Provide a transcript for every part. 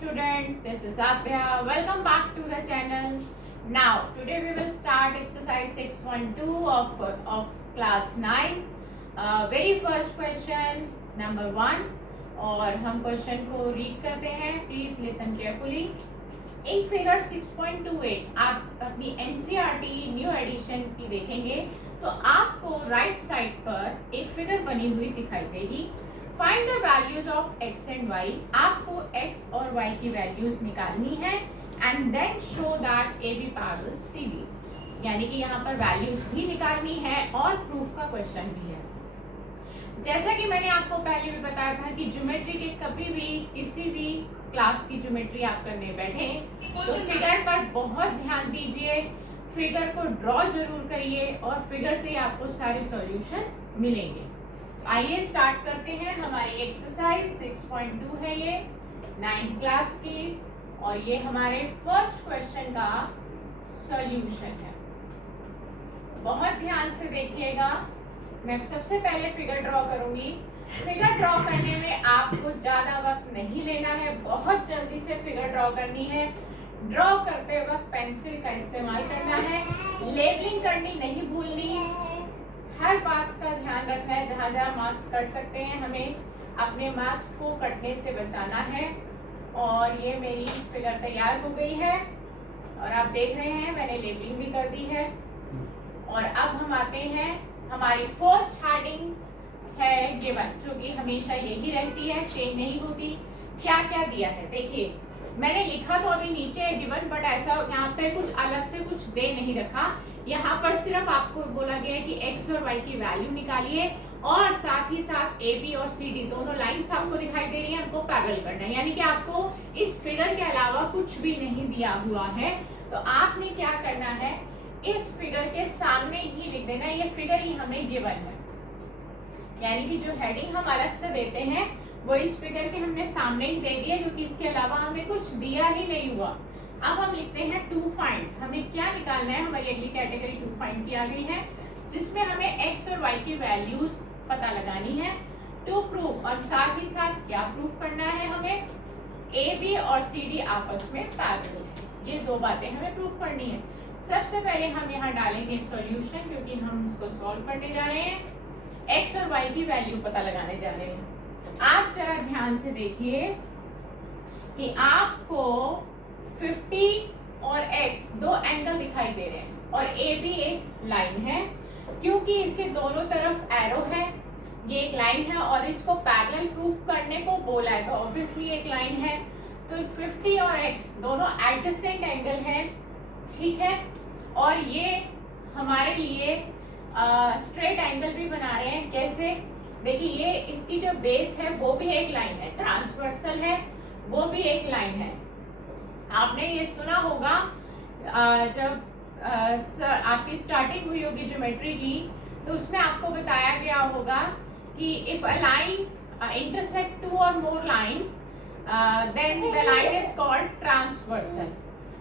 student, this is Adya. Welcome back to the channel. Now, today we will start exercise 6.2 of class 9. Very first question, number 1. और हम question को read करते हैं. Please listen carefully. In figure 6.28 आप अपनी NCERT new addition की देखेंगे तो आपको राइट साइड पर एक फिगर बनी हुई दिखाई देगी. Find the values of x and y. आपको x और y की वैल्यूज निकालनी है and then show that AB parallel CD. यानी कि यहाँ पर वैल्यूज भी निकालनी है और प्रूफ का क्वेश्चन भी है. जैसा कि मैंने आपको पहले भी बताया था कि ज्योमेट्री के कभी भी किसी भी क्लास की ज्योमेट्री आप करने बैठे तो फिगर पर बहुत ध्यान दीजिए, फिगर को ड्रॉ जरूर करिए और फिगर से आपको सारे सॉल्यूशंस मिलेंगे. आइए स्टार्ट करते हैं. हमारी एक्सरसाइज 6.2 है, ये 9th क्लास की और ये हमारे फर्स्ट क्वेश्चन का सॉल्यूशन है. बहुत ध्यान से देखिएगा. मैं सबसे पहले फिगर ड्रॉ करूंगी. फिगर ड्रॉ करने में आपको ज्यादा वक्त नहीं लेना है, बहुत जल्दी से फिगर ड्रॉ करनी है. ड्रॉ करते वक्त पेंसिल का इस्तेमाल करना है, लेबलिंग करनी नहीं भूलनी. हर बात का ध्यान रखना है. जहाँ जहाँ मार्क्स कट सकते हैं हमें अपने मार्क्स को कटने से बचाना है. और ये मेरी फिगर तैयार हो गई है और आप देख रहे हैं मैंने लेबलिंग भी कर दी है. और अब हम आते हैं, हमारी फर्स्ट हेडिंग है गिवन, जो कि हमेशा यही रहती है, चेंज नहीं होती. क्या क्या दिया है देखिए. मैंने लिखा तो अभी नीचे है गिवन, बट ऐसा यहाँ पे कुछ अलग से कुछ दे नहीं रखा. यहाँ पर सिर्फ आपको बोला गया है कि x और y की वैल्यू निकालिए और साथ ही साथ AB और CD दोनों लाइंस आपको दिखाई दे रही हैं, उनको पैरेलल करना है. यानी कि आपको इस फिगर के अलावा कुछ भी नहीं दिया हुआ है. तो आपने क्या करना है, इस फिगर के सामने ही लिख देना ये फिगर ही हमें गिवन है. यानी कि जो हेडिंग हम अलग से देते हैं वो इस फिगर के हमने सामने ही दे दिया, क्योंकि इसके अलावा हमें कुछ दिया ही नहीं हुआ. अब हम लिखते हैं टू फाइंड. हमें क्या निकालना है, हमारी अगली कैटेगरी टू फाइंड की आ गई है, जिसमें हमें x और y की वैल्यूज पता लगानी है. टू प्रूव, और साथ ही साथ क्या प्रूव करना है हमें, AB और CD आपस में पैरेलल है. ये दो बातें हमें प्रूव करनी है. सबसे पहले हम यहाँ डालेंगे सॉल्यूशन, क्योंकि हम इसको सॉल्व करने जा रहे हैं. x और y की वैल्यू पता लगाने जा रहे हैं. आप जरा ध्यान से देखिए कि आपको 50 और x दो एंगल दिखाई दे रहे हैं और AB एक लाइन है. क्योंकि इसके दोनों तरफ एरो है, ये एक लाइन है और इसको पैरेलल प्रूफ करने को बोला है, तो ऑब्वियसली एक लाइन है. तो 50 और x दोनों एडजेसेंट एंगल है, ठीक है. और ये हमारे लिए स्ट्रेट एंगल भी बना रहे हैं. कैसे देखिए, ये इसकी जो बेस है वो भी एक लाइन है, ट्रांसवर्सल है, वो भी एक लाइन है. आपने ये सुना होगा जब आपकी स्टार्टिंग हुई होगी ज्योमेट्री की, तो उसमें आपको बताया गया होगा कि if a line intersect two और more lines then the line is called transversal.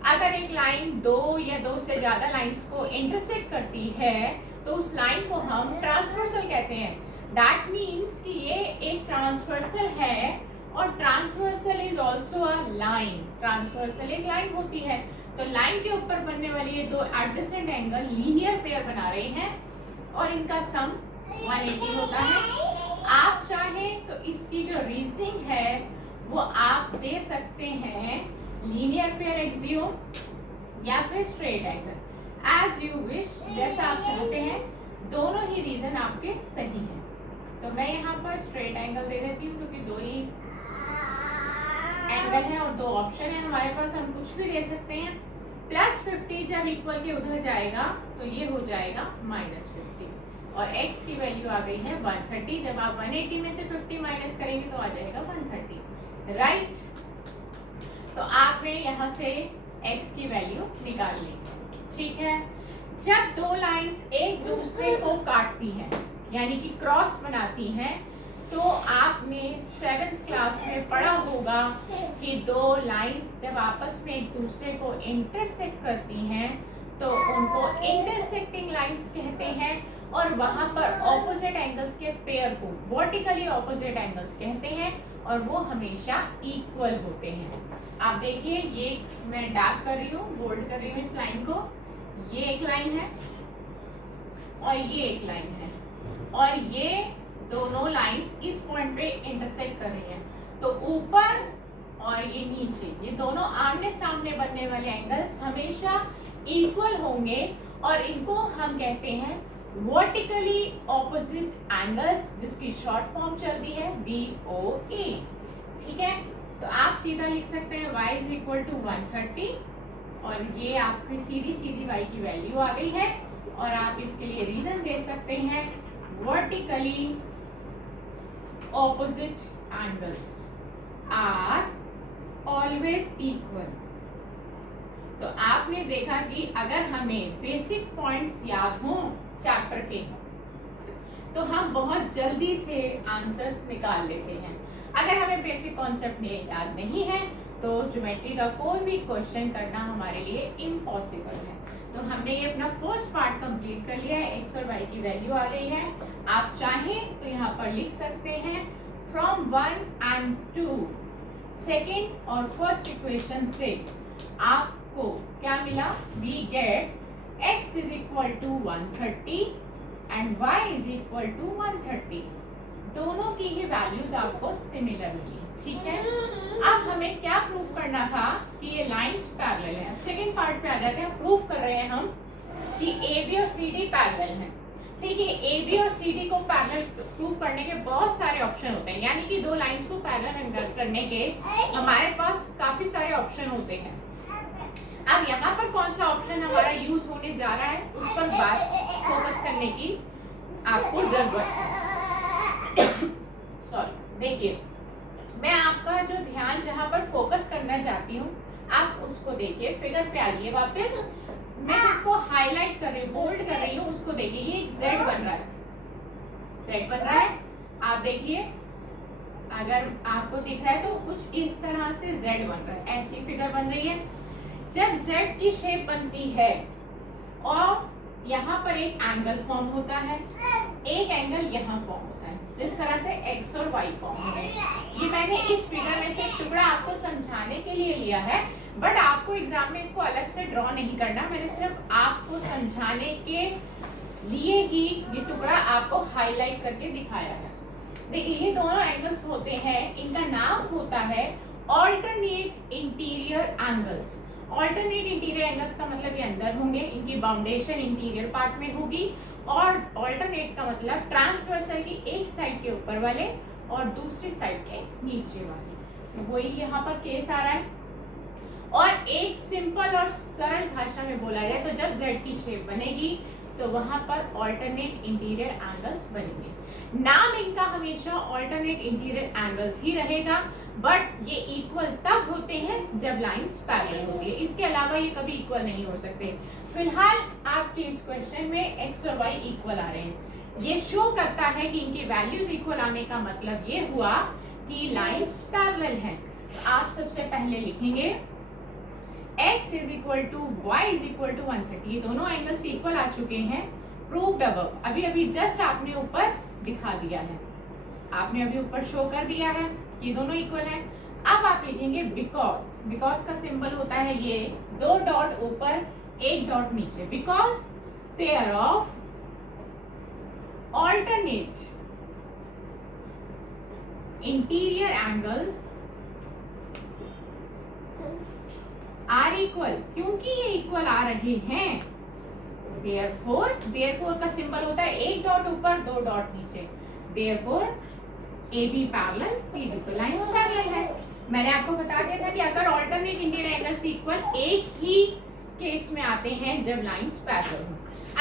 अगर एक लाइन दो या दो से ज्यादा लाइंस को इंटरसेक्ट करती है तो उस लाइन को हम ट्रांसवर्सल कहते हैं. दैट मीन्स कि ये एक ट्रांसवर्सल है और transversal is also a line. Transversal एक लाइन होती है. तो लाइन के ऊपर बनने वाली ये दो एडजेसेंट एंगल लीनियर पेयर बना रहे हैं और इनका सम 180 होता है. आप चाहें तो इसकी जो रीजनिंग है वो आप दे सकते हैं लीनियर पेयर एक्सियोम या फिर straight angle, as you wish, जैसा आप चाहते हैं. दोनों ही रीजन आपके सही हैं. तो मैं यहाँ पर स्ट्रेट एंगल दे देती हूँ, क्योंकि दो ही एंगल है और दो ऑप्शन है हमारे पास, हम कुछ भी दे सकते हैं. +50 जब इक्वल के उधर जाएगा तो ये हो जाएगा -50 और x की वैल्यू आ गई है 130. जब आप 180 में से 50 माइनस करेंगे तो आ जाएगा 130, राइट. तो आपने यहाँ से x की वैल्यू निकाल ली, ठीक है. जब दो लाइंस एक दूसरे को काटती हैं, यानी कि क्रॉस बनाती हैं, तो आपने 7th क्लास में पढ़ा होगा कि दो लाइंस जब आपस में एक दूसरे को इंटरसेक्ट करती हैं तो उनको इंटरसेक्टिंग लाइंस कहते हैं. और वहां पर ऑपोजिट एंगल्स के पेयर को वर्टिकली ऑपोजिट एंगल्स कहते हैं और वो हमेशा इक्वल होते हैं। आप देखिए, ये मैं डार्क कर रही हूँ, बोल्ड कर रही हूँ इस लाइन को। ये एक लाइन है और ये एक लाइन है, और ये दोनों लाइंस इस पॉइंट पे इंटरसेक्ट कर रही हैं। तो ऊपर और ये नीचे, ये दोनों आमने सामने बनने वाले एंगल्स हमेशा इक्वल होंगे, और इनको हम कहते हैं वर्टिकली ऑपोजिट एंगल्स, जिसकी शॉर्ट फॉर्म चलती है VOA। ठीक है, तो आप सीधा लिख सकते हैं y इज इक्वल टू 130, और ये आपकी सीधी सीधी y की वैल्यू आ गई है। और आप इसके लिए रीजन दे सकते हैं, vertically opposite angles are always equal. तो आपने देखा कि अगर हमें बेसिक पॉइंट्स याद हों चैप्टर के, तो हम बहुत जल्दी से आंसर्स निकाल लेते हैं। अगर हमें बेसिक कॉन्सेप्ट याद नहीं है तो ज्योमेट्री का कोई भी क्वेश्चन करना हमारे लिए इम्पॉसिबल है। तो हमने ये अपना फर्स्ट पार्ट कंप्लीट कर लिया है। एक्स और वाई की वैल्यू आ गई है। आप चाहें तो यहाँ पर लिख सकते हैं फ्रॉम 1 and 2 सेकेंड और फर्स्ट इक्वेशन से आपको क्या मिला, we get x is equal to 130 and y is equal to 130। दोनों की ही वैल्यूज आपको सिमिलर मिली। ठीक है, अब हमें क्या प्रूफ करना था कि ये लाइंस पैरेलल हैं। सेकेंड पार्ट पे आ जाते हैं। प्रूफ कर रहे हैं हम कि AB और CD पैरेलल हैं। देखिए, AB और CD को पैरेलल प्रूफ करने के बहुत सारे ऑप्शन होते हैं, यानी कि दो लाइंस को पैरेलल करने के हमारे पास काफी सारे ऑप्शन होते हैं। अब यहाँ पर कौन सा ऑप्शन हमारा यूज होने जा रहा है, उस पर बात फोकस करने की आपको जरूरत है। सॉरी, देखिए, मैं आपका जो ध्यान जहाँ पर फोकस करना चाहती हूँ, आप उसको देखिए। फिगर पे आइए वापस। मैं जिसको हाईलाइट कर रही हूँ, बोल्ड कर रही हूँ, उसको देखिए। ये Z बन रहा है, Z बन रहा है। आप देखिए, अगर आपको दिख रहा है तो कुछ इस तरह से Z बन रहा है, ऐसी फिगर बन रही है। जब Z की शेप बनती है और यहाँ पर एक एंगल फॉर्म होता है, एक एंगल यहाँ फॉर्म होता है, जिस तरह से x और y फॉर्म हो रहे हैं। ये मैंने इस फिगर में से एक टुकड़ा आपको समझाने के लिए लिया है, बट आपको एग्जाम में इसको अलग से ड्रॉ नहीं करना। मैंने सिर्फ आपको समझाने के लिए ही ये टुकड़ा आपको हाईलाइट करके दिखाया है। देखिए, ये दोनों एंगल्स होते हैं, इनका नाम होता है alternate interior angles. Alternate interior angles का मतलब ये अंदर होंगे, इनकी बाउंडेशन इंटीरियर पार्ट में होगी, और ऑल्टरनेट का मतलब ट्रांसवर्सल की एक साइड के ऊपर वाले और दूसरी साइड के नीचे वाले। वही यहाँ पर केस आ रहा है। और एक सिंपल और सरल भाषा में बोला जाए तो जब Z की शेप बनेगी तो वहां पर ऑल्टरनेट इंटीरियर एंगल्स बनेंगे। नाम इनका हमेशा ऑल्टरनेट इंटीरियर एंगल्स ही रहेगा, बट ये इक्वल तब होते हैं जब लाइंस पैरेलल होती है। इसके अलावा ये कभी इक्वल नहीं हो सकते। फिलहाल आपके इस क्वेश्चन में x और y इक्वल आ रहे हैं। ये शो करता है कि इनकी वैल्यूज इक्वल आने का मतलब ये हुआ कि लाइंस पैरेलल हैं। आप सबसे पहले लिखेंगे x is equal to y is equal to 130। ये दोनों एंगल्स इक्वल आ चुके हैं, प्रूव्ड अबव। अभी अभी जस्ट आपने ऊपर दिखा दिया है, आपने अभी ऊपर शो कर दिया है, ये दोनों इक्वल हैं। अब आप लिखेंगे बिकॉज। बिकॉज का सिंबल होता है ये, दो डॉट ऊपर एक डॉट नीचे। Because pair of alternate interior angles are equal, क्योंकि ये इक्वल आ रहे हैं। देयरफॉर का सिंबल होता है एक डॉट ऊपर दो डॉट नीचे। देयरफॉर AB पैरेलल CD, तो लाइंस पैरेलल है। मैंने आपको बता दिया था कि अगर ऑल्टरनेट इंटीरियर एंगल्स इक्वल एक ही केस में आते हैं जब लाइंस पैरेलल हो।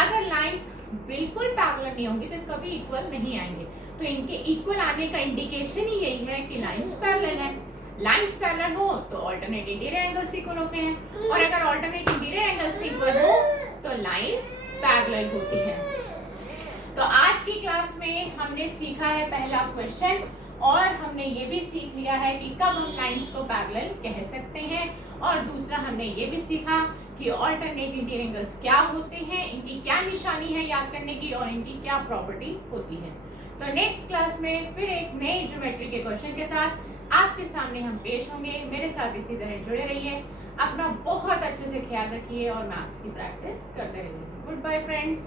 अगर लाइंस बिल्कुल पैरेलल नहीं होंगी तो कभी इक्वल नहीं आएंगे। तो इनके इक्वल आने का इंडिकेशन ही यही है कि लाइंस पैरेलल है। लाइंस पैरेलल हो तो ऑल्टरनेट इंटीरियर एंगल्स इक्वल होते हैं, और अगर ऑल्टरनेट इंटीरियर एंगल्स इक्वल हो तो लाइंस पैरेलल होती है। तो आज की क्लास में हमने सीखा है पहला क्वेश्चन, और हमने ये भी सीख लिया है कि कब हम लाइंस को पैरेलल कह सकते हैं, और दूसरा हमने ये भी सीखा कि ऑल्टरनेट इंटीरियर एंगल्स क्या होते हैं, इनकी क्या निशानी है याद करने की, और इनकी क्या प्रॉपर्टी होती है। तो नेक्स्ट क्लास में फिर एक नए ज्योमेट्री के क्वेश्चन के साथ आपके सामने हम पेश होंगे। मेरे साथ इसी तरह जुड़े रहिए, अपना बहुत अच्छे से ख्याल रखिए और मैथ्स की प्रैक्टिस करते रहिए। Good bye friends.